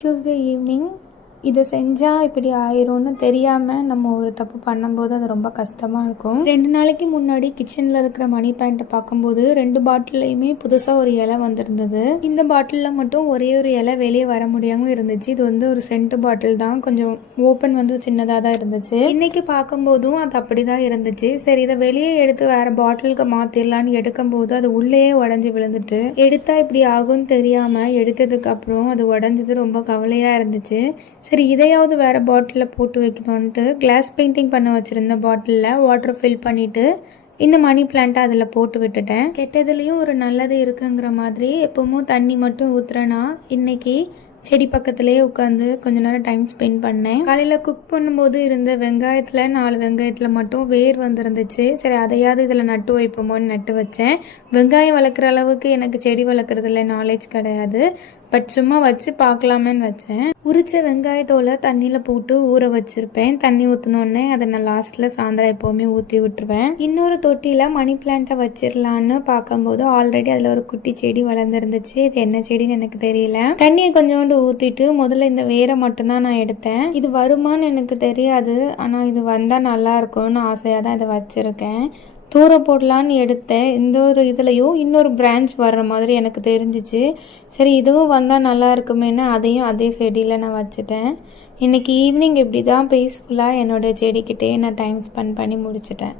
Tuesday evening இதை செஞ்சால் இப்படி ஆயிரும்னு தெரியாமல் நம்ம ஒரு தப்பு பண்ணும்போது அது ரொம்ப கஷ்டமாக இருக்கும். 2 நாளைக்கு முன்னாடி கிச்சனில் இருக்கிற மணி பிளான்ட்டை பார்க்கும்போது 2 பாட்டில்லையுமே புதுசாக ஒரு இலை வந்திருந்தது. இந்த பாட்டிலில் மட்டும் ஒரே ஒரு இலை வெளியே வர முடியாமல் இருந்துச்சு. இது ஒரு சென்ட் பாட்டில் தான், கொஞ்சம் ஓப்பன் சின்னதாக தான் இருந்துச்சு. இன்னைக்கு பார்க்கும்போதும் அது அப்படி தான் இருந்துச்சு. சரி, இதை வெளியே எடுத்து வேற பாட்டிலுக்கு மாற்றிடலான்னு எடுக்கும்போது அது உள்ளேயே உடஞ்சி விழுந்துட்டு, எடுத்தா இப்படி ஆகும்னு தெரியாமல் எடுத்ததுக்கு அப்புறம் அது உடஞ்சது ரொம்ப கவலையாக இருந்துச்சு. சரி, இதையாவது வேறு பாட்டிலில் போட்டு வைக்கணுன்ட்டு கிளாஸ் பெயிண்டிங் பண்ண வச்சுருந்த பாட்டிலில் வாட்டர் ஃபில் பண்ணிவிட்டு இந்த மணி பிளான்ட்டை அதில் போட்டு விட்டுட்டேன். கெட்டதுலேயும் ஒரு நல்லது இருக்குங்கிற மாதிரி எப்பவும் தண்ணி மட்டும் ஊற்றுறேன்னா இன்னைக்கு செடி பக்கத்துலேயே உட்காந்து கொஞ்ச நேரம் டைம் ஸ்பெண்ட் பண்ணேன். காலையில் குக் பண்ணும்போது இருந்த வெங்காயத்தில் 4 வெங்காயத்தில் மட்டும் வேர் வந்துருந்துச்சு. சரி, அதையாவது இதில் நட்டு வைப்போமோன்னு நட்டு வச்சேன். வெங்காயம் வளர்க்குற அளவுக்கு எனக்கு செடி வளர்க்குறதுல நாலேஜ் கிடையாது. பட் சும்மா வச்சு பார்க்கலாமேன்னு வச்சேன். உரிச்ச வெங்காயத்தோலை தண்ணியில் போட்டு ஊற வச்சுருப்பேன். தண்ணி ஊற்றினோடனே அதை நான் லாஸ்ட்டில் சாயந்தரம் எப்போவுமே ஊற்றி விட்டுருவேன். இன்னொரு தொட்டியில் மணி பிளான்ட்டை வச்சிடலான்னு பார்க்கும்போது ஆல்ரெடி அதில் ஒரு குட்டி செடி வளர்ந்துருந்துச்சு. இது என்ன செடின்னு எனக்கு தெரியல. தண்ணியை கொஞ்சோண்டு ஊற்றிட்டு முதல்ல இந்த வேரை மட்டும்தான் நான் எடுத்தேன். இது வருமானு எனக்கு தெரியாது, ஆனால் இது வந்தால் நல்லா இருக்கும்னு ஆசையாக தான் இதை வச்சுருக்கேன். தூர போடலான்னு எடுத்தேன். இந்த ஒரு இதுலையும் இன்னொரு பிரான்ச் வர்ற மாதிரி எனக்கு தெரிஞ்சிச்சு. சரி, இதுவும் வந்தால் நல்லா இருக்குமேன்னு அதையும் அதே செடியில் நான் வச்சுட்டேன். இன்றைக்கி ஈவினிங் இப்படி தான் பீஸ்ஃபுல்லாக என்னோடய செடிக்கிட்டே நான் டைம் ஸ்பெண்ட் பண்ணி முடிச்சிட்டேன்.